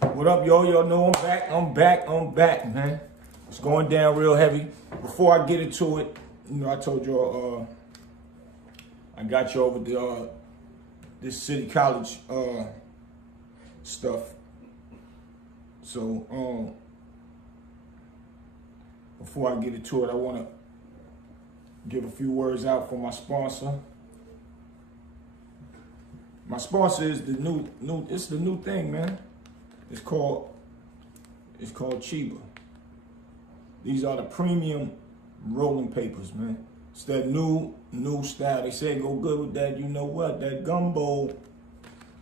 What up, y'all? Y'all know I'm back, man. It's going down real heavy. Before I get into it, I told y'all I got you over the this City College stuff. So before I get into it, I want to give a few words out for my sponsor. My sponsor is the new thing, man. It's called Chiba. These are the premium rolling papers, man. It's that new style. They say go good with that, you know what, that gumbo.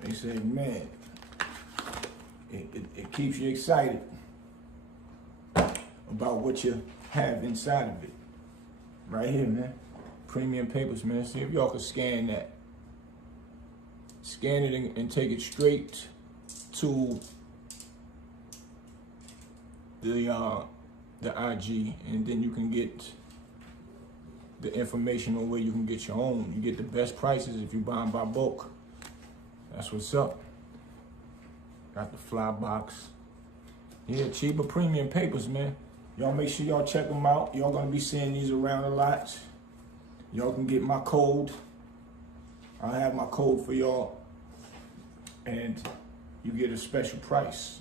They say, man, it keeps you excited about what you have inside of it. Right here, man. Premium papers, man. See if y'all can scan that. Scan it and take it straight to the IG, and then you can get the information on where you can get your own. You get the best prices if you buy them by bulk. That's what's up. Got the fly box. Yeah, Chiba premium papers, man. Y'all make sure y'all check them out. Y'all gonna be seeing these around a lot. Y'all can get my code. I have my code for y'all, and you get a special price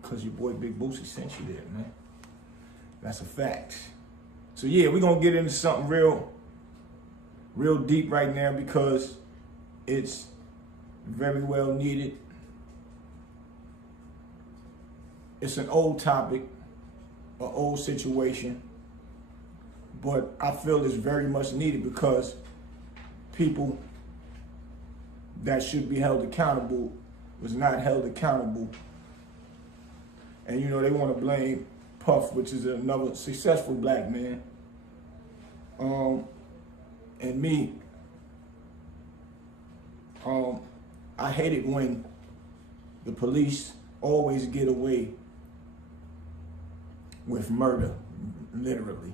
because your boy Big Bootsie sent you there, man. That's a fact. So yeah, we're gonna get into something real deep right now because it's very well needed. It's an old topic, an old situation, but I feel it's very much needed because people that should be held accountable was not held accountable. And they want to blame Puff, which is another successful black man, and me. I hate it when the police always get away with murder, literally,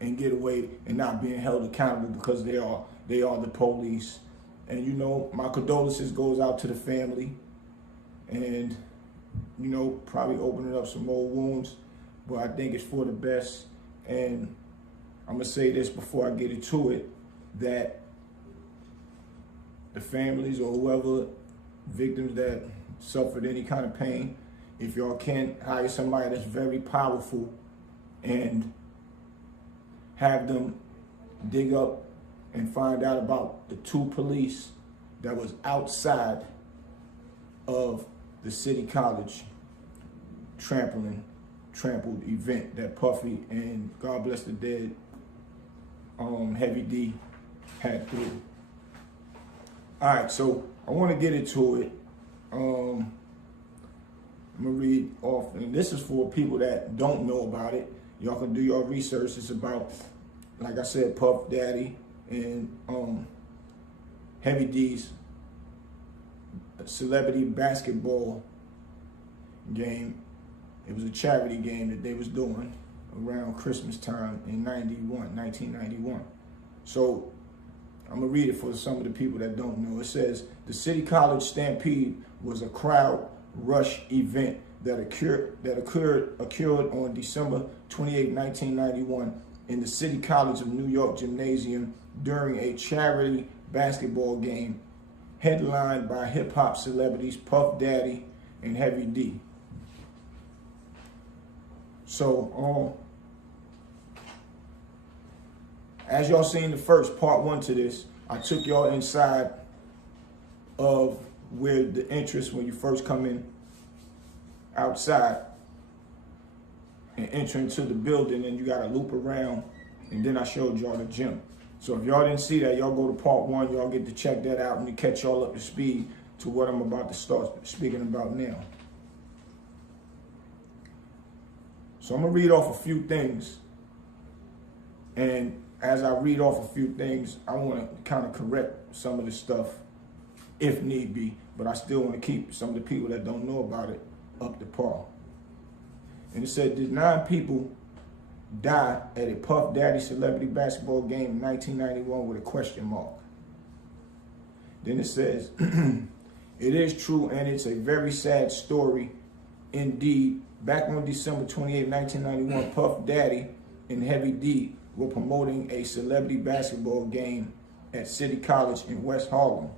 and get away and not being held accountable because they are the police. And my condolences goes out to the family, and probably opening up some old wounds, but I think it's for the best. And I'm gonna say this before I get into it, that the families or whoever, victims that suffered any kind of pain, if y'all can hire somebody that's very powerful and have them dig up and find out about the two police that was outside of the City College trampled event that Puffy and God bless the dead Heavy D had through. All right, so I want to get into it. I'm gonna read off, and this is for people that don't know about it. Y'all can do your research. It's about, like I said, Puff Daddy and Heavy D's celebrity basketball game. It was a charity game that they was doing around Christmas time in 1991. So I'm gonna read it for some of the people that don't know. It says, the City College Stampede was a crowd rush event that occurred on December 28, 1991 in the City College of New York gymnasium during a charity basketball game headlined by hip-hop celebrities Puff Daddy and Heavy D. So, as y'all seen the first part one to this, I took y'all inside of where the entrance, when you first come in outside and enter into the building, and you gotta loop around, and then I showed y'all the gym. So if y'all didn't see that, y'all go to part one, y'all get to check that out and to catch y'all up to speed to what I'm about to start speaking about now. So I'm gonna read off a few things, and as I read off a few things, I wanna kind of correct some of the stuff if need be, but I still wanna keep some of the people that don't know about it up to par. And it said, did 9 people die at a Puff Daddy celebrity basketball game in 1991 with a question mark? Then it says, It is true, and it's a very sad story indeed. Back on December 28, 1991, Puff Daddy and Heavy D were promoting a celebrity basketball game at City College in West Harlem.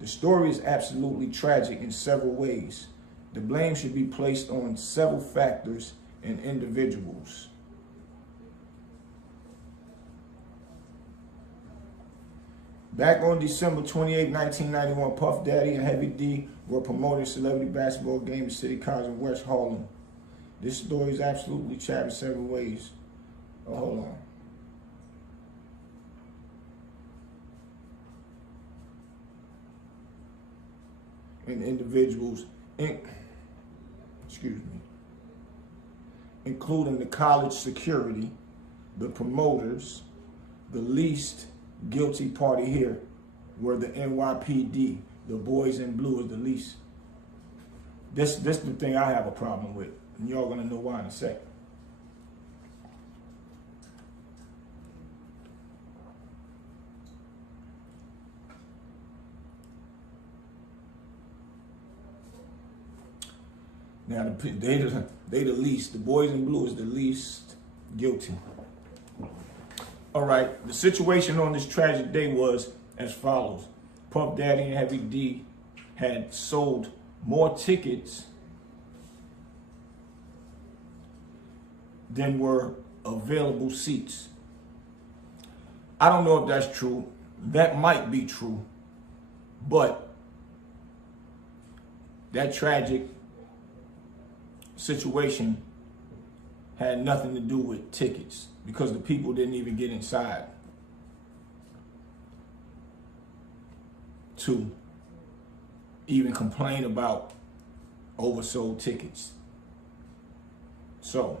The story is absolutely tragic in several ways. The blame should be placed on several factors and individuals. Back on December 28, 1991, Puff Daddy and Heavy D were promoting a celebrity basketball game at City College in West Harlem. This story is absolutely tragic in several ways. Oh, hold on. And individuals, including the college security, the promoters, the least guilty party here were the NYPD. The boys in blue is the least. This is the thing I have a problem with, and y'all gonna know why in a second. Now, they the least. The boys in blue is the least guilty. All right, the situation on this tragic day was as follows. Puff Daddy and Heavy D had sold more tickets than were available seats. I don't know if that's true. That might be true. But that tragic situation had nothing to do with tickets because the people didn't even get inside to even complain about oversold tickets. So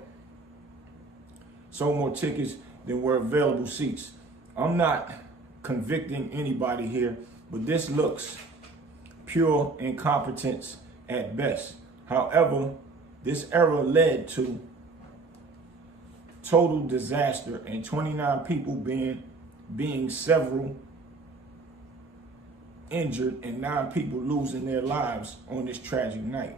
more tickets than were available seats. I'm not convicting anybody here, but this looks pure incompetence at best. However, this error led to total disaster and 29 people being several injured and 9 people losing their lives on this tragic night.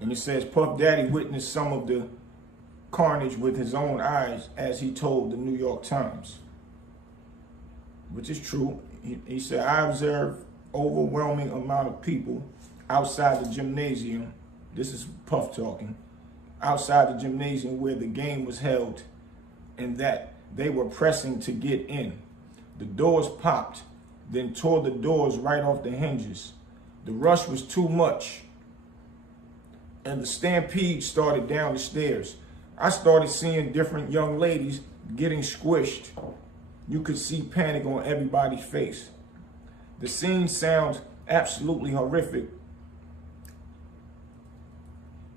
And it says Puff Daddy witnessed some of the carnage with his own eyes, as he told the New York Times, which is true. He said, I observed overwhelming amount of people outside the gymnasium. This is Puff talking. Outside the gymnasium where the game was held, and that they were pressing to get in. The doors popped, then tore the doors right off the hinges. The rush was too much, and the stampede started down the stairs. I started seeing different young ladies getting squished. You could see panic on everybody's face. The scene sounds absolutely horrific,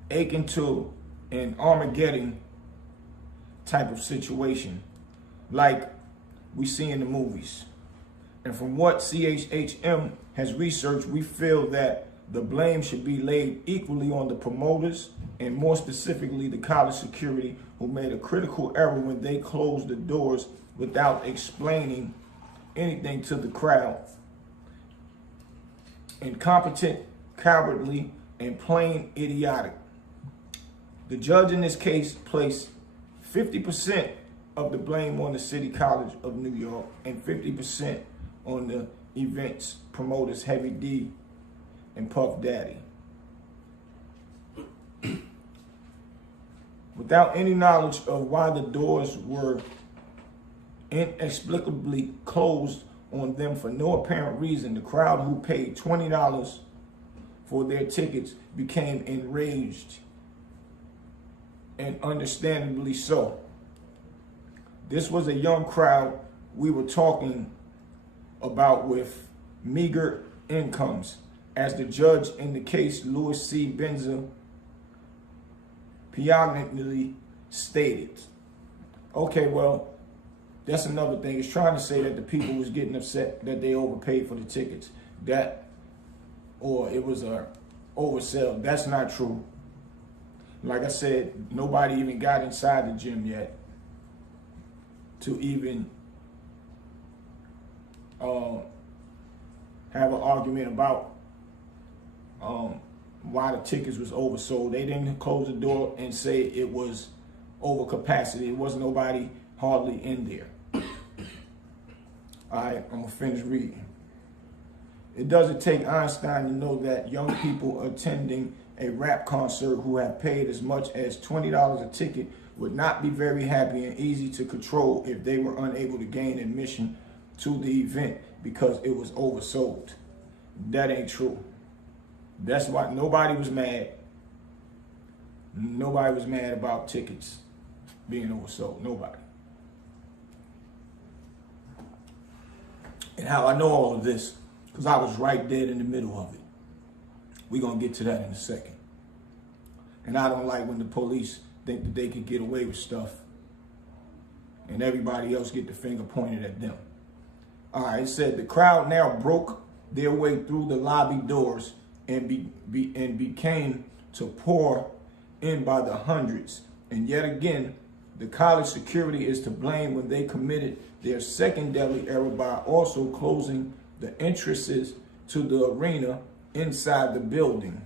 akin to an Armageddon type of situation, like we see in the movies. And from what CHHM has researched, we feel that the blame should be laid equally on the promoters, and more specifically the college security, who made a critical error when they closed the doors without explaining anything to the crowd. Incompetent, cowardly, and plain idiotic. The judge in this case placed 50% of the blame on the City College of New York and 50% on the event's promoters, Heavy D and Puff Daddy. Without any knowledge of why the doors were inexplicably closed on them for no apparent reason, the crowd who paid $20 for their tickets became enraged, and understandably so. This was a young crowd we were talking about with meager incomes, as the judge in the case, Louis C. Benza, poignantly stated. Okay, well, that's another thing. It's trying to say that the people was getting upset that they overpaid for the tickets, or it was a oversell. That's not true. Like I said, nobody even got inside the gym yet to even have an argument about why the tickets was oversold. They didn't close the door and say it was over capacity. It wasn't nobody hardly in there. All right, I'm gonna finish reading. It doesn't take Einstein to know that young people attending a rap concert who have paid as much as $20 a ticket would not be very happy and easy to control if they were unable to gain admission to the event because it was oversold. That ain't true. That's why nobody was mad. Nobody was mad about tickets being oversold. Nobody. And how I know all of this, because I was right dead in the middle of it. We're going to get to that in a second. And I don't like when the police think that they could get away with stuff and everybody else get the finger pointed at them. All right, it said the crowd now broke their way through the lobby doors and became to pour in by the hundreds. And yet again, the college security is to blame when they committed their second deadly error by also closing the entrances to the arena inside the building.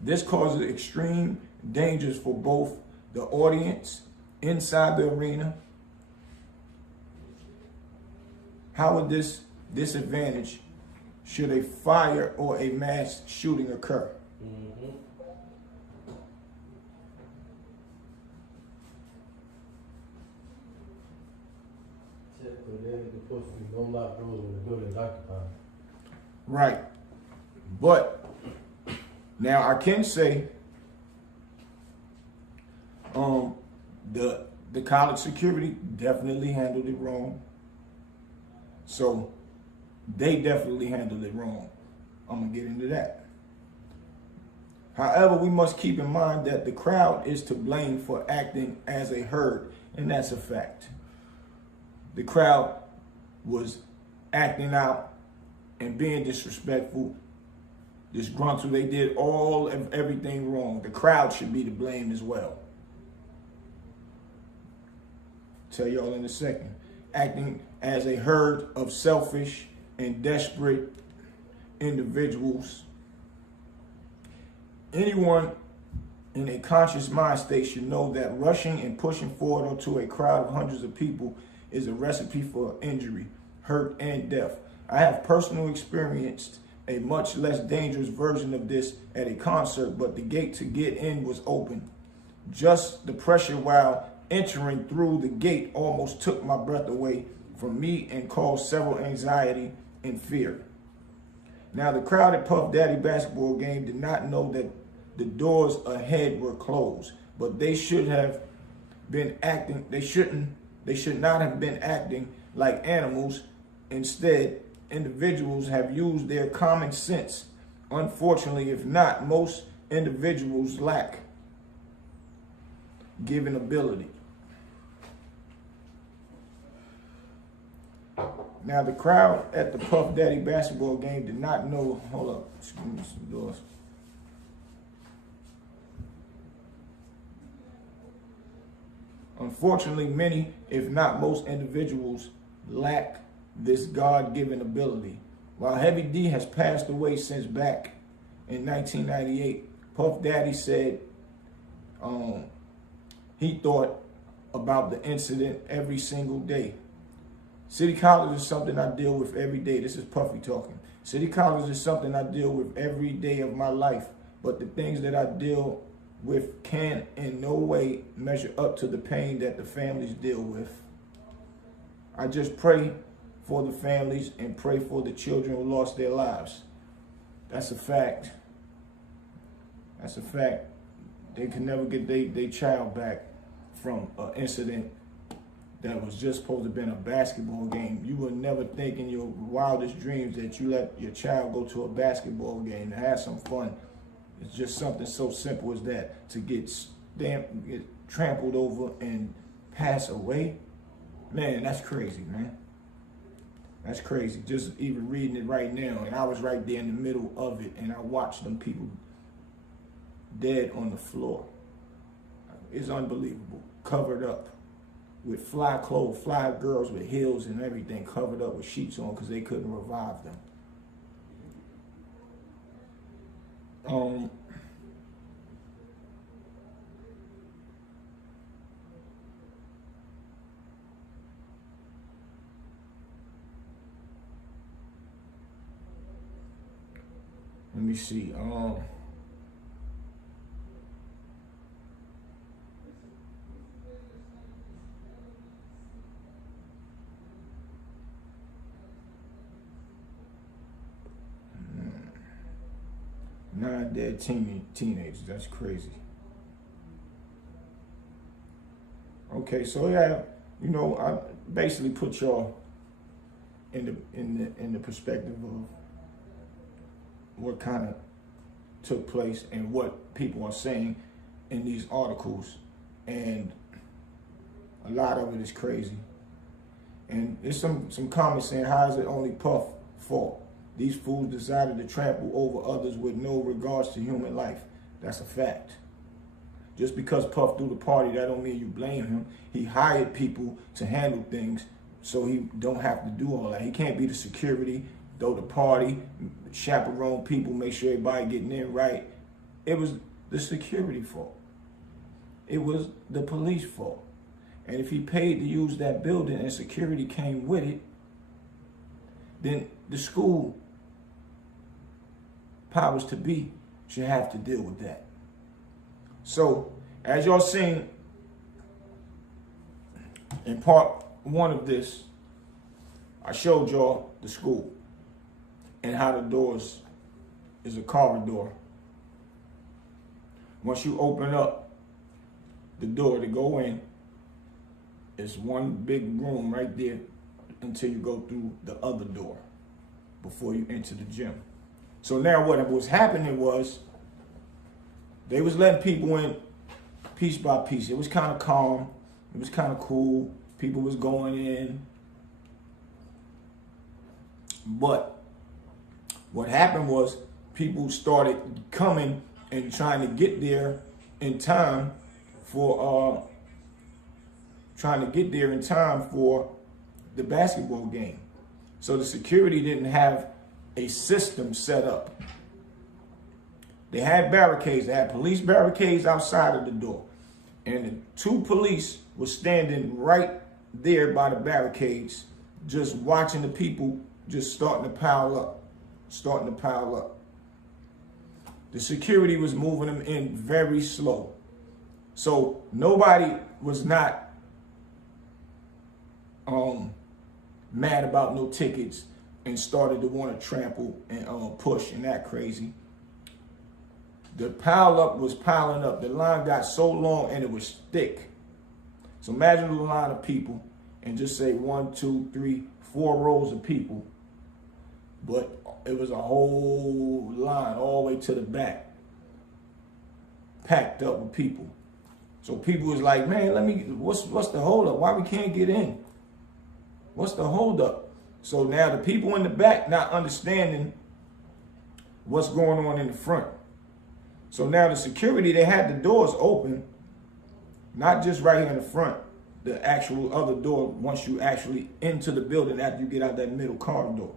This causes extreme dangers for both the audience inside the arena. How would this disadvantage should a fire or a mass shooting occur? Mm-hmm. There's supposed to be no locked doors when the building is occupied. Right. But now I can say the college security definitely handled it wrong. So they definitely handled it wrong. I'm gonna get into that. However, we must keep in mind that the crowd is to blame for acting as a herd, and that's a fact. The crowd was acting out and being disrespectful, disgruntled. They did all of everything wrong. The crowd should be to blame as well. Tell y'all in a second. Acting as a herd of selfish and desperate individuals. Anyone in a conscious mind state should know that rushing and pushing forward onto a crowd of hundreds of people is a recipe for injury, hurt, and death. I have personally experienced a much less dangerous version of this at a concert, but the gate to get in was open. Just the pressure while entering through the gate almost took my breath away from me and caused several anxiety and fear. Now, the crowd at Puff Daddy basketball game did not know that the doors ahead were closed, but they should have been acting. They should not have been acting like animals. Instead, individuals have used their common sense. Unfortunately, if not, most individuals lack given ability. Now, the crowd at the Puff Daddy basketball game did not know. Hold up, excuse me, some doors. Unfortunately, many, if not most individuals, lack this God-given ability. While Heavy D has passed away since back in 1998, Puff Daddy said he thought about the incident every single day. City College is something I deal with every day. This is Puffy talking. City College is something I deal with every day of my life, but the things that I deal with can in no way measure up to the pain that the families deal with. I just pray for the families and pray for the children who lost their lives. That's a fact. That's a fact. They can never get their child back from an incident that was just supposed to have been a basketball game. You would never think in your wildest dreams that you let your child go to a basketball game to have some fun. It's just something so simple as that. To get trampled over and pass away. Man, that's crazy, man. That's crazy. Just even reading it right now. And I was right there in the middle of it. And I watched them people dead on the floor. It's unbelievable. Covered up with fly clothes, fly girls with heels and everything, covered up with sheets on because they couldn't revive them. Let me see. Nine dead teenagers. That's crazy. Okay, so yeah, you know, I basically put y'all in the perspective of what kind of took place and what people are saying in these articles, and a lot of it is crazy. And there's some comments saying, how is it only Puff fault? These fools decided to trample over others with no regards to human life. That's a fact. Just because Puff threw the party, that don't mean you blame him. He hired people to handle things so he don't have to do all that. He can't be the security, throw the party, chaperone people, make sure everybody getting in right. It was the security fault. It was the police fault. And if he paid to use that building and security came with it, then the school powers to be should have to deal with that. So, as y'all seen in part one of this, I showed y'all the school and how the doors is a corridor. Once you open up the door to go in, it's one big room right there until you go through the other door before you enter the gym. So now what was happening was they was letting people in piece by piece. It was kind of calm. It was kind of cool. People was going in. But what happened was people started coming and trying to get there in time for the basketball game. So the security didn't have a system set up. They had barricades. They had police barricades outside of the door. And the two police were standing right there by the barricades, just watching the people just starting to pile up. The security was moving them in very slow. So nobody was not mad about no tickets and started to want to trample and push and act crazy. The pile up was piling up. The line got so long and it was thick. So imagine a line of people and just say 1, 2, 3, 4 rows of people. But it was a whole line all the way to the back, packed up with people. So people was like, man, what's the hold up? Why we can't get in? What's the hold up? So now the people in the back not understanding what's going on in the front. So now the security, they had the doors open, not just right here in the front, the actual other door once you actually into the building after you get out that middle corridor.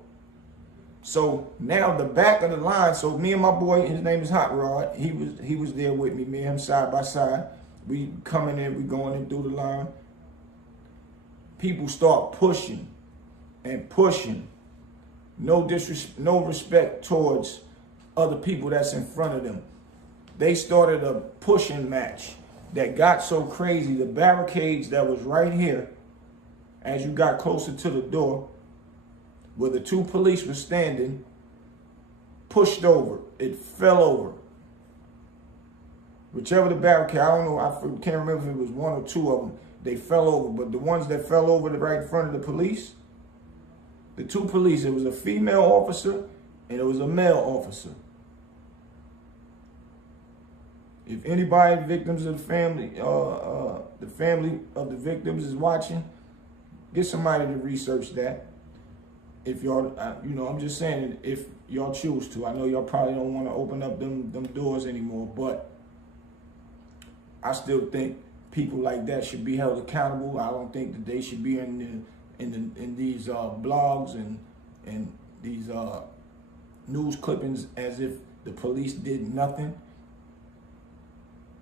So now the back of the line, so me and my boy, his name is Hot Rod, he was there with me, and him side by side. We coming in, we going in through the line. People start pushing and pushing. No respect towards other people that's in front of them. They started a pushing match that got so crazy. The barricades that was right here, as you got closer to the door, where the two police were standing, pushed over. It fell over. Whichever the barricade, I don't know, I can't remember if it was 1 or 2 of them, they fell over. But the ones that fell over right in front of the police, the 2 police, it was a female officer and it was a male officer. If anybody, victims of the family of the victims is watching, get somebody to research that. If y'all, I'm just saying, if y'all choose to. I know y'all probably don't want to open up them doors anymore, but I still think people like that should be held accountable. I don't think that they should be in these blogs and these news clippings as if the police did nothing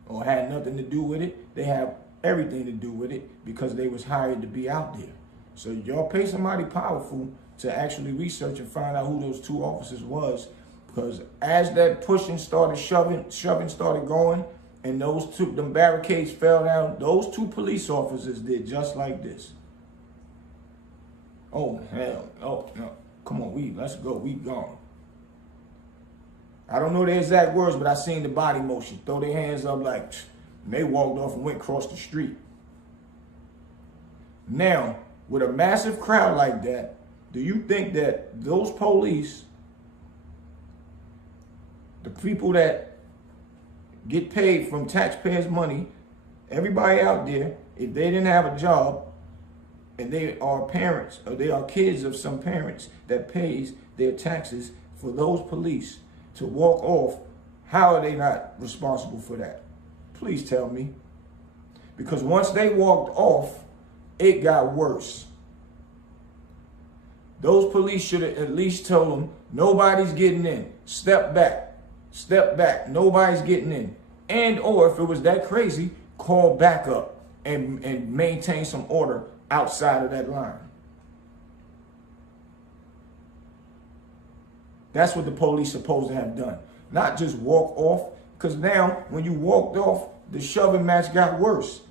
or had nothing to do with it. They have everything to do with it because they was hired to be out there. So y'all pay somebody powerful to actually research and find out who those 2 officers was, because as that pushing started, shoving started going, and them barricades fell down, those 2 police officers did just like this. Oh hell, oh no, come on, let's go, we gone. I don't know the exact words, but I seen the body motion, throw their hands up like, and they walked off and went across the street. Now, with a massive crowd like that, do you think that those police, the people that get paid from taxpayers' money, everybody out there, if they didn't have a job and they are parents or they are kids of some parents that pays their taxes for those police to walk off, how are they not responsible for that? Please tell me. Because once they walked off, it got worse. Those police should have at least told them, nobody's getting in. Step back. Step back. Nobody's getting in. And or if it was that crazy, call backup and maintain some order outside of that line. That's what the police supposed to have done. Not just walk off. Because now, when you walked off, the shoving match got worse.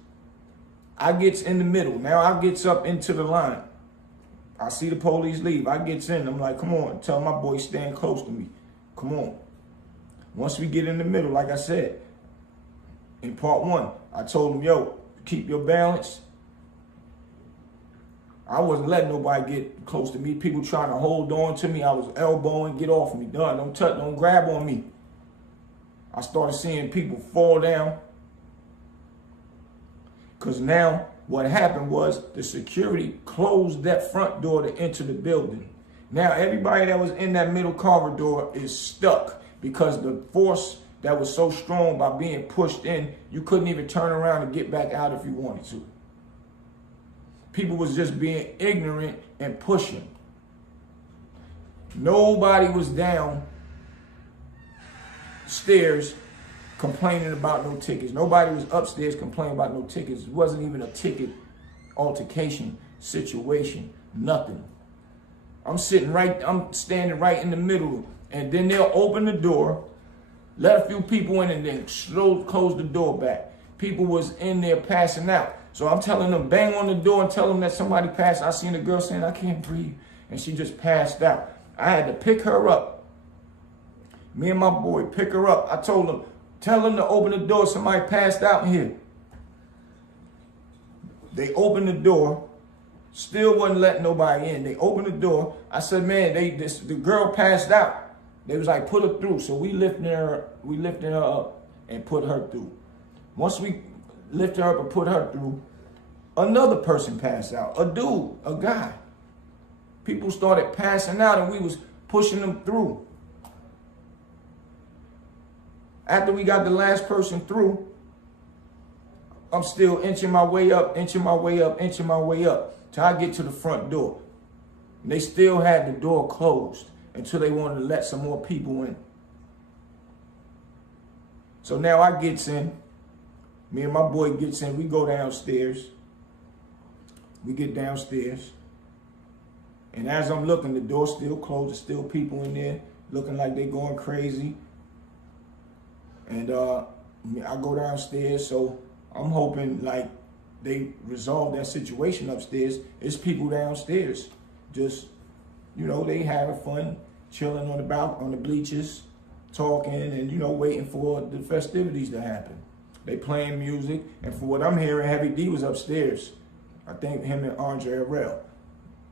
I gets in the middle. Now I gets up into the line. I see the police leave. I gets in. I'm like, come on. Tell my boy stand close to me. Come on. Once we get in the middle, like I said, in part 1, I told him, yo, keep your balance. I wasn't letting nobody get close to me. People trying to hold on to me. I was elbowing, get off me. Don't touch, don't grab on me. I started seeing people fall down. Because now what happened was the security closed that front door to enter the building. Now everybody that was in that middle corridor is stuck because the force that was so strong by being pushed in, you couldn't even turn around and get back out if you wanted to. People was just being ignorant and pushing. Nobody was down stairs complaining about no tickets. Nobody was upstairs complaining about no tickets. It wasn't even a ticket altercation situation, nothing. I'm standing right in the middle, and then they'll open the door, let a few people in, and then close the door back. People was in there passing out. So I'm telling them, bang on the door and tell them that somebody passed. I seen a girl saying, I can't breathe, and she just passed out. I had to pick her up. Me and my boy pick her up. I told them, tell them to open the door. Somebody passed out in here. They opened the door. Still wasn't letting nobody in. They opened the door. I said, man, the girl passed out. They was like, put her through. So we lifted her up and put her through. Once we lifted her up and put her through, another person passed out. A dude, a guy. People started passing out and we was pushing them through. After we got the last person through, I'm still inching my way up, inching my way up, inching my way up till I get to the front door. And they still had the door closed until they wanted to let some more people in. So now I gets in. Me and my boy gets in. We go downstairs. We get downstairs. And as I'm looking, the door still closed. There's still people in there looking like they going crazy. And I go downstairs, so I'm hoping like they resolve that situation upstairs. It's people downstairs, just, you know, they having fun, chilling on the bleachers, talking and, you know, waiting for the festivities to happen. They playing music, and for what I'm hearing, Heavy D was upstairs. I think him and Andre Arrell,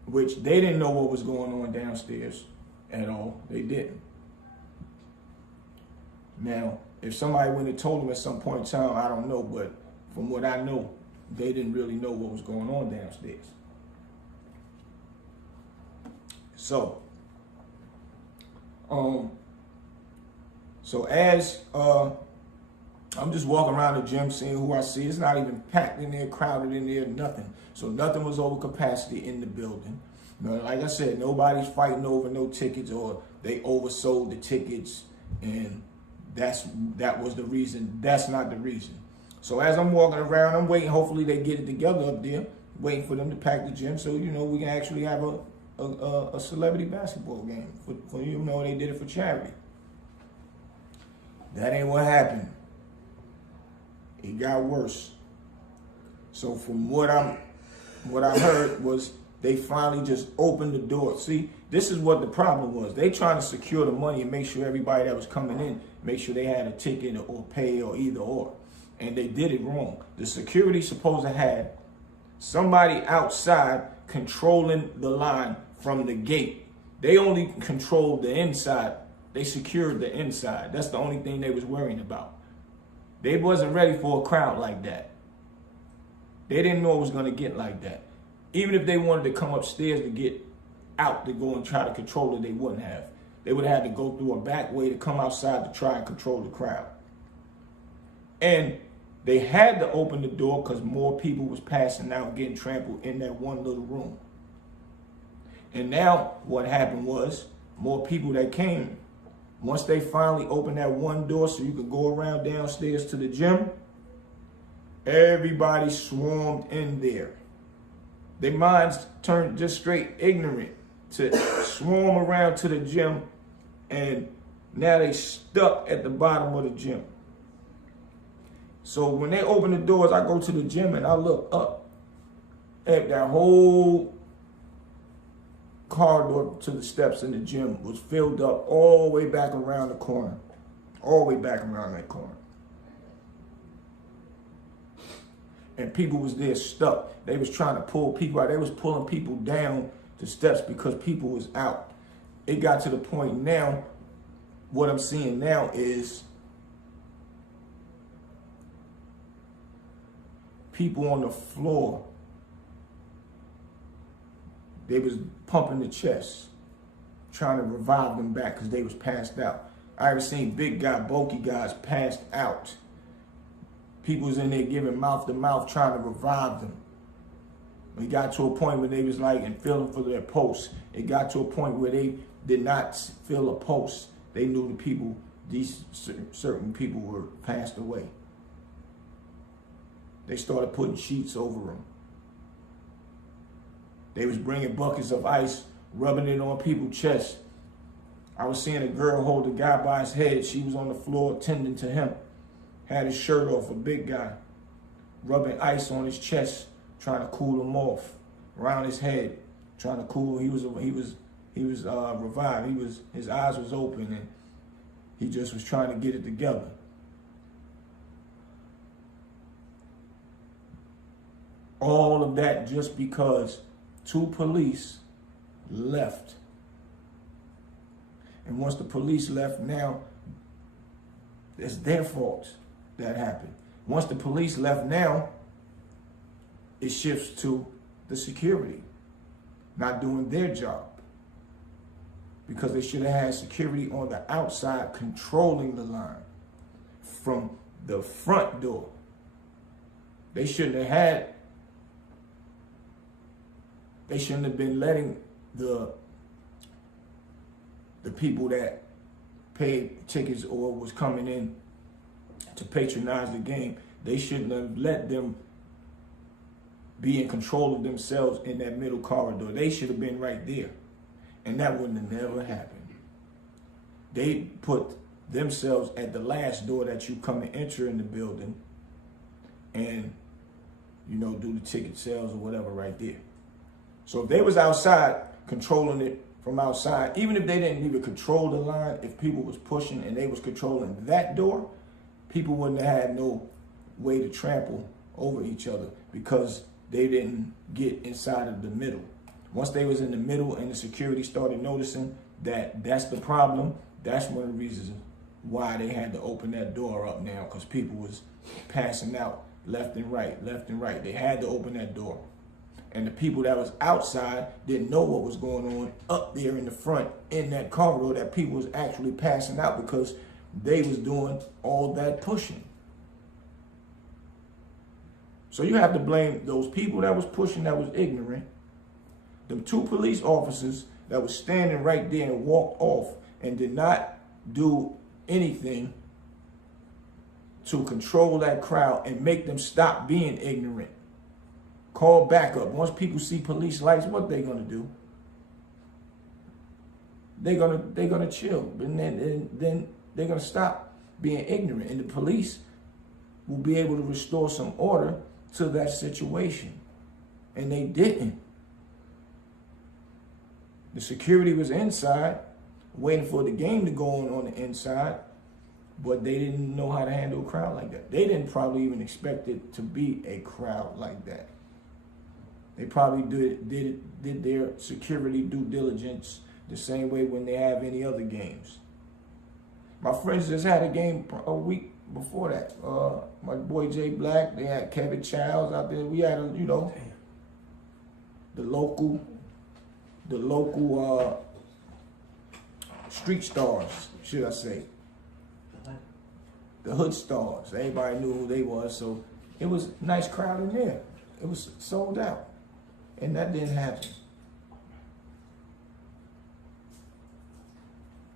which they didn't know what was going on downstairs at all. They didn't. Now, if somebody went and told them at some point in time, I don't know, but from what I know, they didn't really know what was going on downstairs. So, I'm just walking around the gym, seeing who I see. It's not even packed in there, crowded in there, nothing. So nothing was over capacity in the building. You know, like I said, nobody's fighting over no tickets, or they oversold the tickets, and that was the reason. That's not the reason. So as I'm walking around, I'm waiting. Hopefully they get it together up there, waiting for them to pack the gym, so you know we can actually have a celebrity basketball game. For you know, they did it for charity. That ain't what happened. It got worse. So from what I heard was they finally just opened the door. See, this is what the problem was. They trying to secure the money and make sure everybody that was coming in, make sure they had a ticket or pay or either or. And they did it wrong. The security supposed to have somebody outside controlling the line from the gate. They only controlled the inside. They secured the inside. That's the only thing they was worrying about. They wasn't ready for a crowd like that. They didn't know it was going to get like that. Even if they wanted to come upstairs to get out to go and try to control it, they wouldn't have. They would have had to go through a back way to come outside to try and control the crowd. And they had to open the door because more people was passing out, getting trampled in that one little room. And now what happened was more people that came. Once they finally opened that one door so you could go around downstairs to the gym, everybody swarmed in there. Their minds turned just straight ignorant to swarm around to the gym, and now they stuck at the bottom of the gym. So when they open the doors, I go to the gym and I look up at that whole corridor to the steps in the gym was filled up all the way back around the corner. All the way back around that corner. And people was there stuck. They was trying to pull people out. They was pulling people down the steps because people was out. It got to the point now, what I'm seeing now is people on the floor. They was pumping the chest, trying to revive them back because they was passed out. I ever seen big guy, bulky guys passed out. People was in there giving mouth to mouth, trying to revive them. It got to a point where they was like, and feeling for their pulse. It got to a point where they did not feel a pulse. They knew the people, these certain people were passed away. They started putting sheets over them. They was bringing buckets of ice, rubbing it on people's chests. I was seeing a girl hold a guy by his head. She was on the floor tending to him. Had his shirt off, a big guy, rubbing ice on his chest, trying to cool him off, around his head, trying to cool. He was revived. His eyes was open, and he just was trying to get it together. All of that just because 2 police left. And once the police left, now it's their fault that happened. Once the police left, now it shifts to the security not doing their job, because they should have had security on the outside controlling the line from the front door. They shouldn't have been letting the people that paid tickets or was coming in to patronize the game, they shouldn't have let them be in control of themselves in that middle corridor. They should have been right there. And that wouldn't have never happened. They put themselves at the last door that you come and enter in the building and, you know, do the ticket sales or whatever right there. So if they was outside controlling it from outside, even if they didn't even control the line, if people was pushing and they was controlling that door, people wouldn't have had no way to trample over each other because they didn't get inside of the middle. Once they was in the middle and the security started noticing that that's the problem, that's one of the reasons why they had to open that door up now, because people was passing out left and right, left and right. They had to open that door. And the people that was outside didn't know what was going on up there in the front in that corridor, that people was actually passing out because they was doing all that pushing. So you have to blame those people that was pushing, that was ignorant, them 2 police officers that was standing right there and walked off and did not do anything to control that crowd and make them stop being ignorant. Call backup. Once people see police lights, what they gonna do? They're gonna chill, and then they're gonna stop being ignorant, and the police will be able to restore some order to that situation. And they didn't. The security was inside, waiting for the game to go on the inside, but they didn't know how to handle a crowd like that. They didn't probably even expect it to be a crowd like that. They probably did their security due diligence the same way when they have any other games. My friends just had a game a week before that. My boy Jay Black, they had Kevin Childs out there. We had, the local street stars, should I say. The hood stars. Everybody knew who they was, so it was a nice crowd in there. It was sold out. And that didn't happen.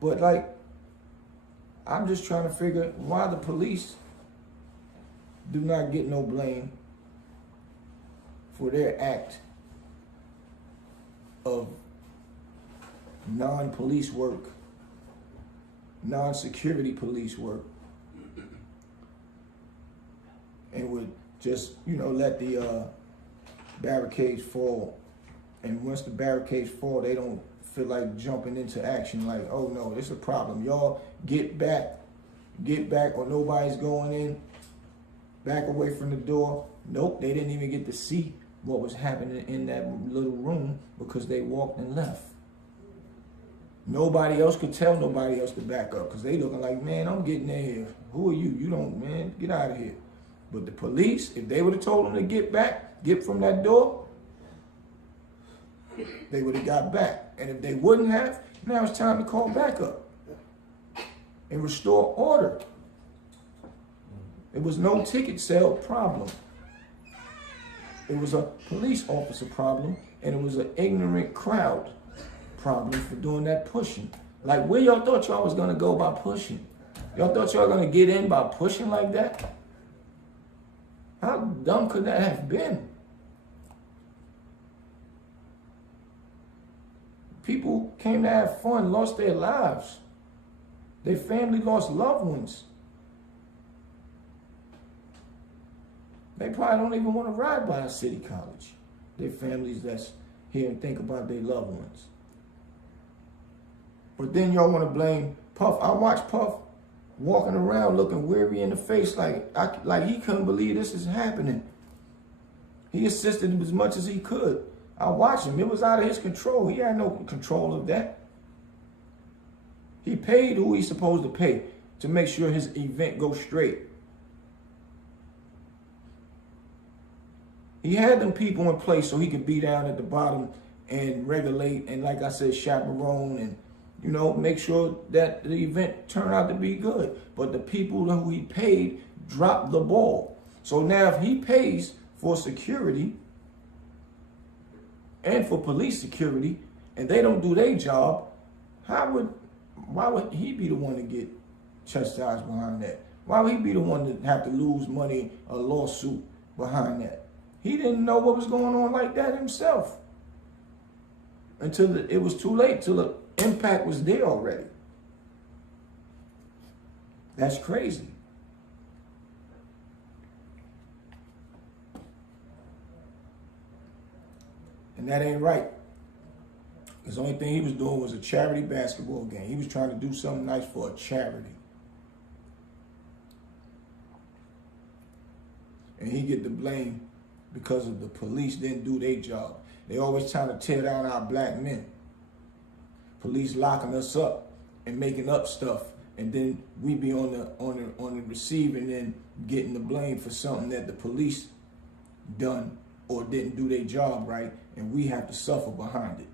But I'm just trying to figure why the police do not get no blame for their act of non-police work, non-security police work, and would just, let the barricades fall. And once the barricades fall, they don't feel like jumping into action like, oh no, this is a problem. Y'all get back, or nobody's going in. Back away from the door. Nope, they didn't even get to see what was happening in that little room because they walked and left. Nobody else could tell nobody else to back up because they looking like, man, I'm getting in here. Who are you? You don't, man, get out of here. But the police, if they would have told them to get from that door, they would have got back. And if they wouldn't have, now it's time to call backup and restore order. It was no ticket sale problem. It was a police officer problem, and it was an ignorant crowd problem for doing that pushing. Like, where y'all thought y'all was gonna go by pushing? Y'all thought y'all gonna get in by pushing like that? How dumb could that have been? People came to have fun, lost their lives. Their family lost loved ones. They probably don't even want to ride by a city college. Their families that's here and think about their loved ones. But then y'all want to blame Puff. I watched Puff walking around looking weary in the face like he couldn't believe this is happening. He assisted as much as he could. I watched him. It was out of his control. He had no control of that. He paid who he's supposed to pay to make sure his event goes straight. He had them people in place so he could be down at the bottom and regulate and, like I said, chaperone and, make sure that the event turned out to be good. But the people who he paid dropped the ball. So now if he pays for security and for police security and they don't do their job, why would he be the one to get chastised behind that? Why would he be the one to have to lose money, a lawsuit behind that? He didn't know what was going on like that himself until it was too late, till the impact was there already. That's crazy. And that ain't right. Because the only thing he was doing was a charity basketball game. He was trying to do something nice for a charity. And he get the blame because of the police didn't do their job. They always trying to tear down our black men. Police locking us up and making up stuff, and then we be on the receiving end getting the blame for something that the police done or didn't do their job right, and we have to suffer behind it.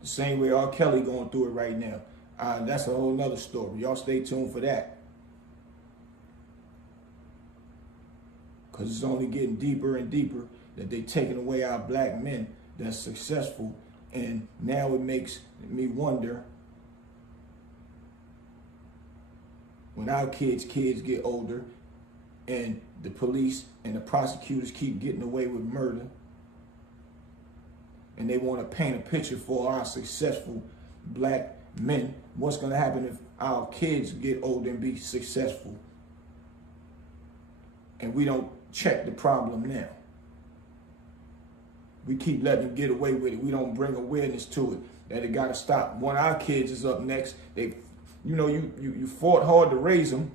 The same way R. Kelly going through it right now. That's a whole nother story. Y'all stay tuned for that. because it's only getting deeper and deeper that they taking away our black men that's successful. And now it makes me wonder, when our kids get older and the police and the prosecutors keep getting away with murder, and they want to paint a picture for our successful black men, what's going to happen if our kids get older and be successful and we don't check the problem now? We keep letting them get away with it. We don't bring awareness to it, that it got to stop. When our kids is up next, they, you fought hard to raise them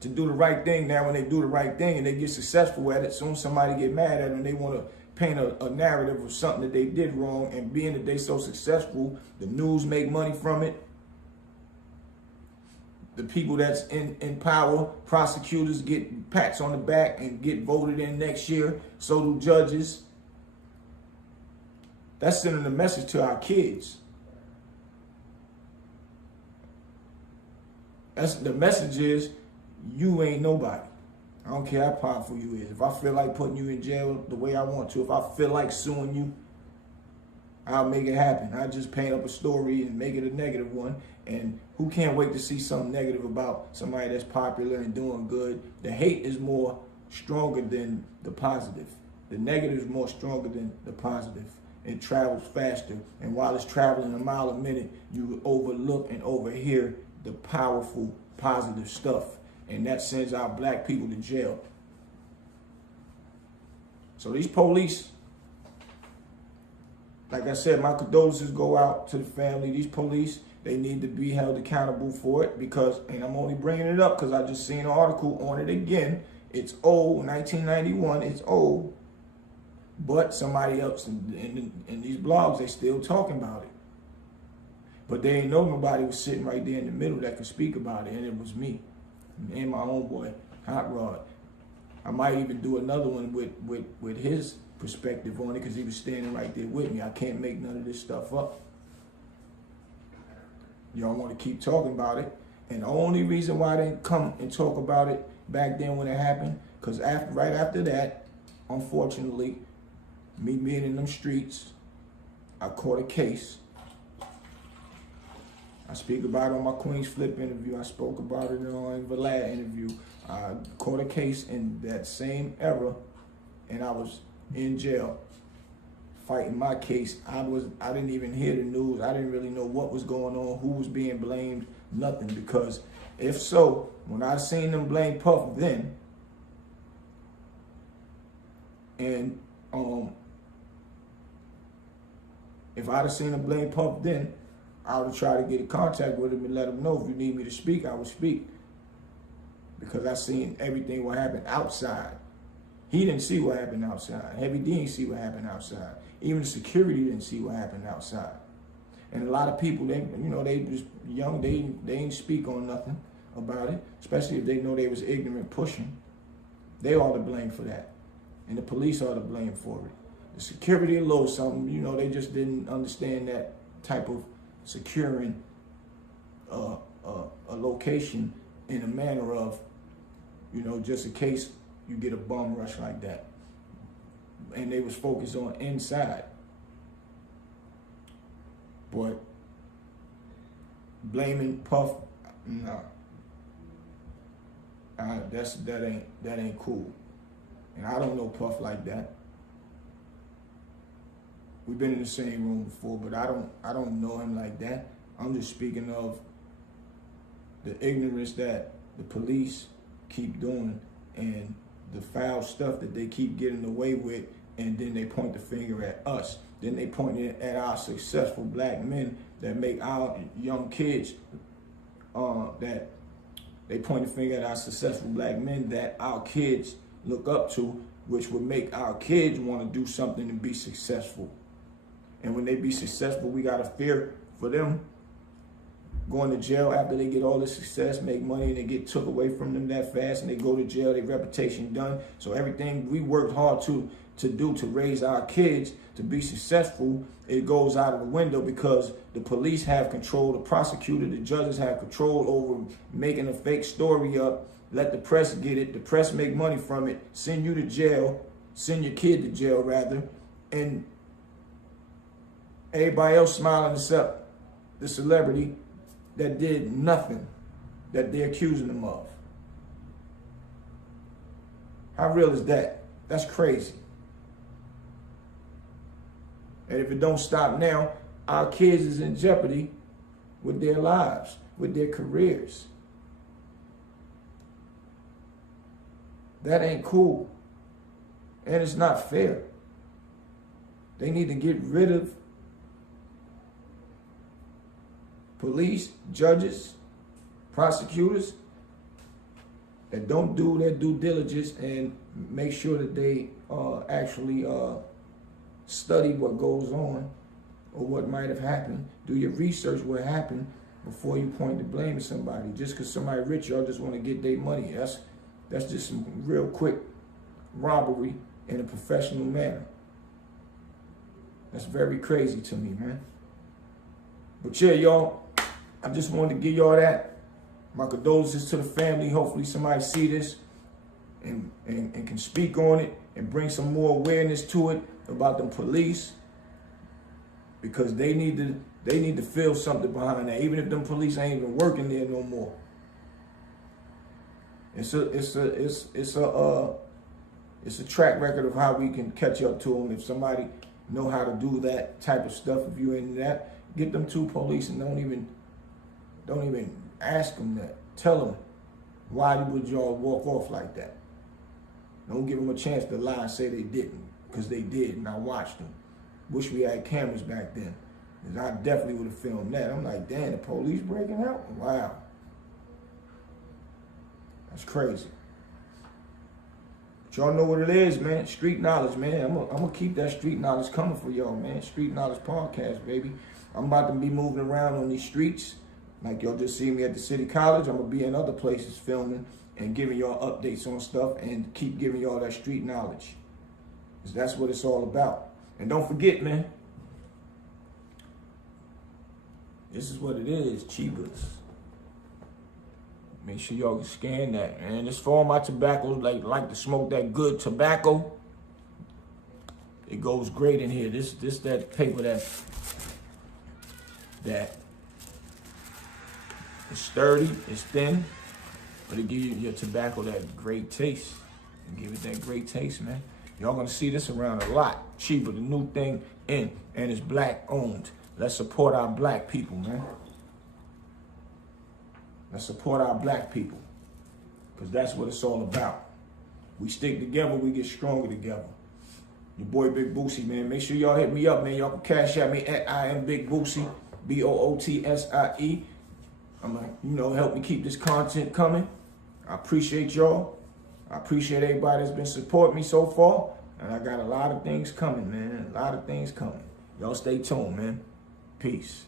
to do the right thing. Now when they do the right thing and they get successful at it, soon somebody get mad at them, they want to paint a narrative of something that they did wrong. And being that they so successful, the news make money from it. The people that's in power, prosecutors, get pats on the back and get voted in next year. So do judges. That's sending a message to our kids. The message is, you ain't nobody. I don't care how powerful you is. If I feel like putting you in jail the way I want to, if I feel like suing you, I'll make it happen. I just paint up a story and make it a negative one. And who can't wait to see something negative about somebody that's popular and doing good? The hate is more stronger than the positive. The negative is more stronger than the positive. It travels faster. And while it's traveling a mile a minute, you overlook and overhear the powerful, positive stuff. And that sends our black people to jail. So these police, like I said, my condolences go out to the family. These police, they need to be held accountable for it because, and I'm only bringing it up because I just seen an article on it again. It's old, 1991, it's old. But somebody else in these blogs, they still talking about it. But they ain't know nobody was sitting right there in the middle that could speak about it, and it was me and my homeboy, Hot Rod. I might even do another one with his perspective on it because he was standing right there with me. I can't make none of this stuff up. Y'all want to keep talking about it. And the only reason why I didn't come and talk about it back then when it happened, because right after that, unfortunately, me being in them streets, I caught a case. I speak about it on my Queen's Flip interview. I spoke about it on the Vlad interview. I caught a case in that same era, and I was in jail fighting my case. I didn't even hear the news. I didn't really know what was going on, who was being blamed, nothing. Because if so, when I seen them blame Puff then, and if I'd have seen them blame Puff then, I would try to get in contact with him and let him know if you need me to speak, I would speak. Because I seen everything what happened outside. He didn't see what happened outside. Heavy D didn't see what happened outside. Even the security didn't see what happened outside. And a lot of people, they just young, they didn't speak on nothing about it, especially if they know they was ignorant pushing. They ought to blame for that. And the police ought to blame for it. The security a little something, they just didn't understand that type of securing a location in a manner of, just in case you get a bum rush like that. And they was focused on inside. But blaming Puff, nah. That ain't cool. And I don't know Puff like that. We've been in the same room before, but I don't know him like that. I'm just speaking of the ignorance that the police keep doing and the foul stuff that they keep getting away with, and then they point the finger at us. Then they point it at our successful black men that make our young kids, that they point the finger at our successful black men that our kids look up to, which would make our kids want to do something and be successful. And when they be successful, we got to fear for them going to jail after they get all the success, make money, and they get took away from them that fast, and they go to jail, their reputation done. So everything we worked hard to do to raise our kids to be successful, it goes out of the window because the police have control, the prosecutor, the judges have control over making a fake story up let the press get it, the press make money from it, send you to jail, send your kid to jail rather, and everybody else smiling except the celebrity that did nothing that they're accusing them of. How real is that? That's crazy. And if it don't stop now, our kids is in jeopardy with their lives, with their careers. That ain't cool. And it's not fair. They need to get rid of police, judges, prosecutors that don't do their due diligence and make sure that they actually study what goes on or what might have happened. Do your research what happened before you point the blame at somebody. Just because somebody rich, y'all just want to get their money. That's just some real quick robbery in a professional manner. That's very crazy to me, man. But yeah, y'all, I just wanted to give y'all that. My condolences to the family. Hopefully somebody see this and can speak on it and bring some more awareness to it about the police, because they need to feel something behind that, even if them police ain't even working there no more. It's a track record of how we can catch up to them. If somebody know how to do that type of stuff, if you into that, get them to police and don't even ask them that. Tell them, why would y'all walk off like that? Don't give them a chance to lie and say they didn't, because they did, and I watched them. Wish we had cameras back then, because I definitely would have filmed that. I'm like, damn, the police breaking out? Wow. That's crazy. But y'all know what it is, man. Street knowledge, man. I'm gonna keep that street knowledge coming for y'all, man. Street knowledge podcast, baby. I'm about to be moving around on these streets. Like y'all just see me at the City College. I'm gonna be in other places filming and giving y'all updates on stuff and keep giving y'all that street knowledge. Because that's what it's all about. And don't forget, man, this is what it is, Chibas. Make sure y'all can scan that, man. This for all my tobacco, like to smoke that good tobacco. It goes great in here. This that paper that it's sturdy, it's thin, but it gives you your tobacco that great taste. And give it that great taste, man. Y'all gonna see this around a lot. Cheaper, the new thing in, and it's black owned. Let's support our black people, man. Let's support our black people, because that's what it's all about. We stick together, we get stronger together. Your boy Big Bootsie, man. Make sure y'all hit me up, man. Y'all can cash at me at I am Big Bootsie, BOOTSIE. I'm like, help me keep this content coming. I appreciate y'all. I appreciate everybody that's been supporting me so far. And I got a lot of things coming, man. A lot of things coming. Y'all stay tuned, man. Peace.